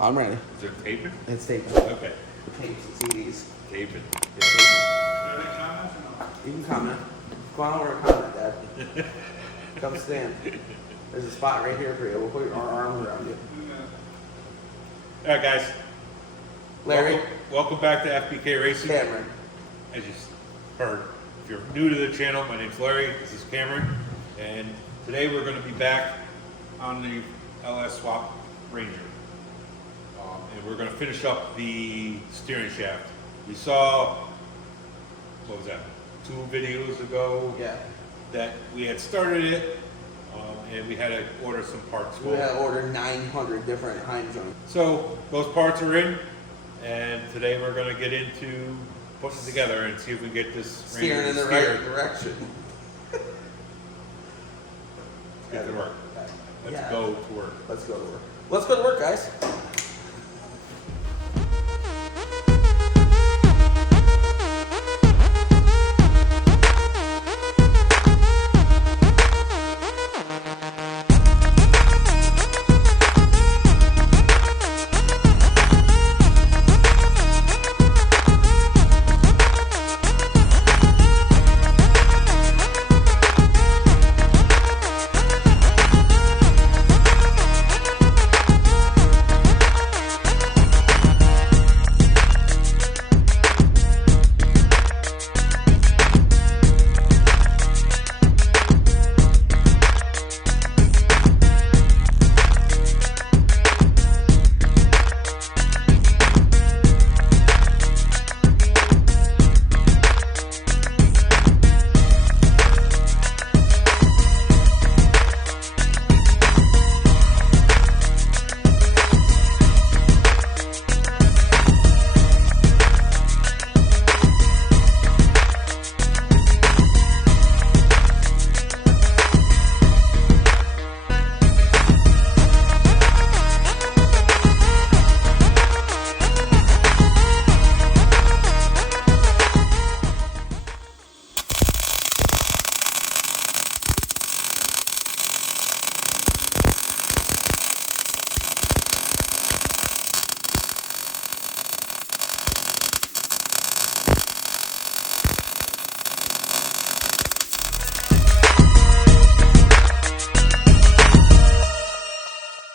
I'm ready. Is it taping? It's taping. Okay. Tapes and CDs. Taping. You can comment. Go on over and comment, Dad. Come stand. There's a spot right here for you. We'll put our arms around you. All right, guys. Larry. Welcome back to FBK Racing. Cameron. As you heard, if you're new to the channel, my name's Larry. This is Cameron, and today we're going to be back on the LS Swap Ranger, and we're going to finish up the steering shaft. We saw, what was that, 2 videos ago? Yeah. That we had started it, and we had to order some parts. We had to order 900 different Heim joints. So those parts are in, and today we're going to get into putting it together and see if we get this Steering in the right direction. Let's get to work. Let's go to work. Let's go to work. Let's go to work, guys.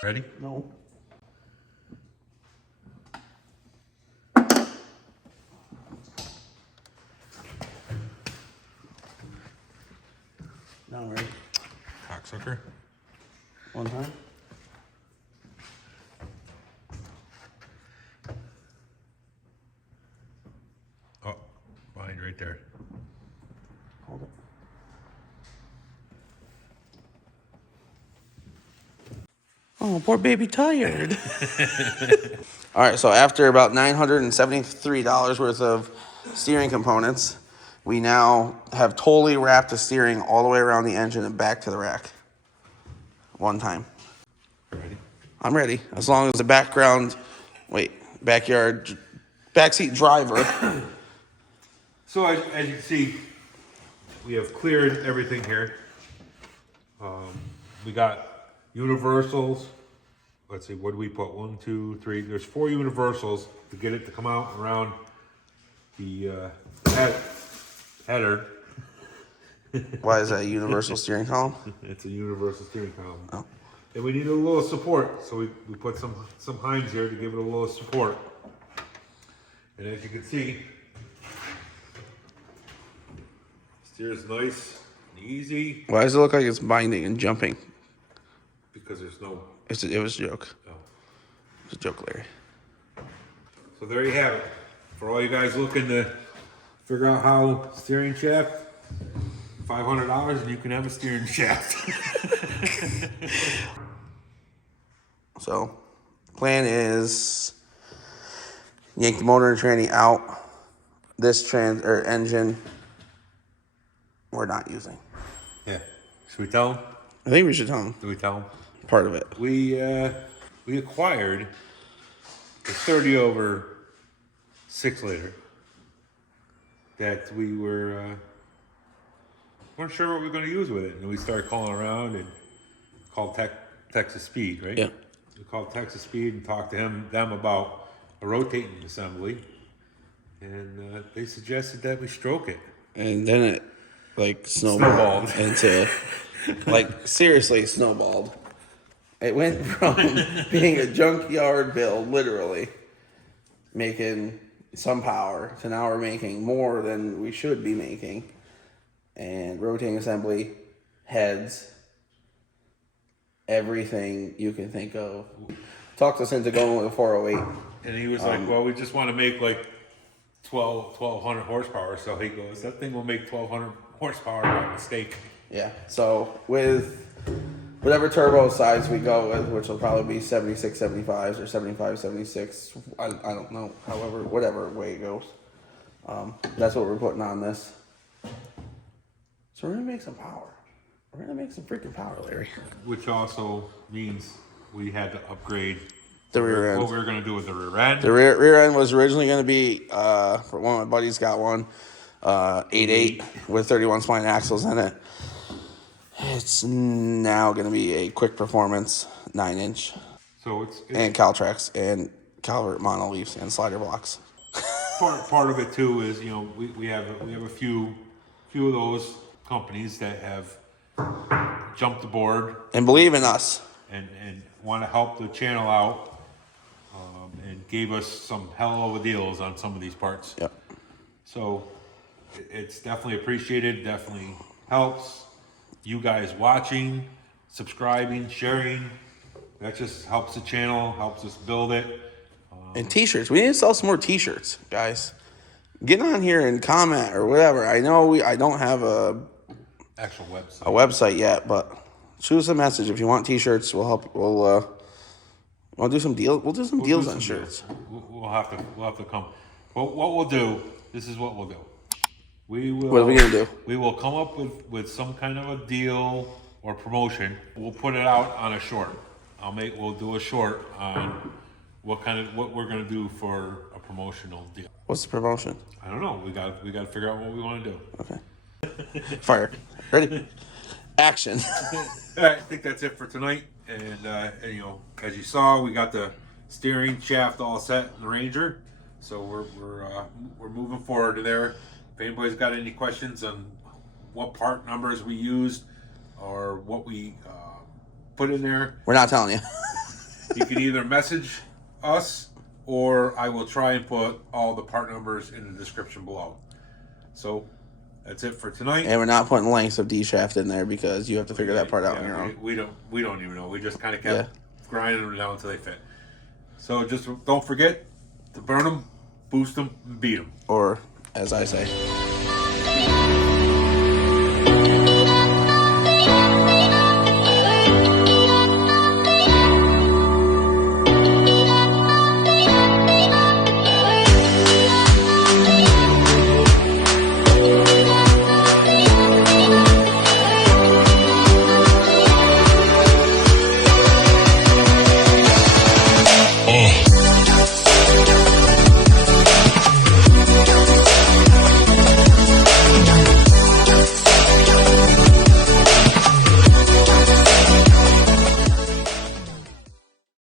Ready? No. Now I'm ready. Cocksucker. One time. Oh, mine right there. Hold it. Oh, poor baby tired. All right, so after about $973 worth of steering components, we now have totally wrapped the steering all the way around the engine and back to the rack. One time. Ready? I'm ready. As long as the backseat driver. So as you can see, we have cleared everything here. We got universals. Let's see, what do we put? 1, 2, 3. There's 4 universals to get it to come out around the header. Why is that a universal steering column? It's a universal steering column. Oh. And we need a little support, so we put some Heims here to give it a little support. And as you can see, steers nice and easy. Why does it look like it's binding and jumping? Because there's no... It was a joke. Oh. It was a joke, Larry. So there you have it. For all you guys looking to figure out how steering shaft, $500 and you can have a steering shaft. So, plan is yank the motor and tranny out. This engine we're not using. Yeah. Should we tell them? I think we should tell them Do we tell them? part of it. We acquired a 30/6 liter that we weren't sure what we were going to use with it, and we started calling around and called Texas Speed, right? Yeah. we called Texas Speed and talked to them about a rotating assembly, and they suggested that we stroke it. And then it like snowballed into like seriously snowballed. It went from being a junkyard build, literally making some power, to now we're making more than we should be making. And rotating assembly, heads, everything you can think of. Talked us into going with a 408. And he was like, well, we just want to make like 1,200 horsepower. So he goes, that thing will make 1,200 horsepower by mistake. Yeah. So with whatever turbo size we go with, which will probably be 76, 75s or 75, 76, I don't know, however, whatever way it goes. That's what we're putting on this. So we're going to make some power. We're going to make some freaking power, Larry. Which also means we had to upgrade The rear end. what we were going to do with the rear end. The rear end was originally going to be, for one of my buddies got one, 8.8 with 31 spline axles in it. It's now going to be a quick performance 9-inch. So it's And Caltrax and Calvert monoleafs and slider blocks. part of it too is, you know, we have a few of those companies that have jumped the board And believe in us. and want to help the channel out, and gave us some hell of a deals on some of these parts. Yep. So it's definitely appreciated, definitely helps. You guys watching, subscribing, sharing, that just helps the channel, helps us build it. And t-shirts. We need to sell some more t-shirts, guys. Get on here and comment or whatever. I know I don't have a Actual website. website yet, but shoot us a message if you want t-shirts. We'll help. We'll do some deals. We'll do some deals on shirts. We'll have to come. But what we'll do, this is what we'll do. We will. What are we gonna do? We will come up with some kind of a deal or promotion. We'll put it out on a short. We'll do a short on what we're gonna do for a promotional deal. What's the promotion? I don't know. We got to figure out what we want to do. Okay. Fire. Ready? Action. All right, I think that's it for tonight. And you know, as you saw, we got the steering shaft all set in the Ranger, so we're moving forward to there. If anybody's got any questions on what part numbers we used or what we put in there, We're not telling you. you can either message us or I will try and put all the part numbers in the description below. So that's it for tonight. And we're not putting lengths of D shaft in there because you have to figure that part out on your own. We don't even know. We just kind of kept grinding them down until they fit. So just don't forget to burn them, boost them, and beat them. Or, as I say.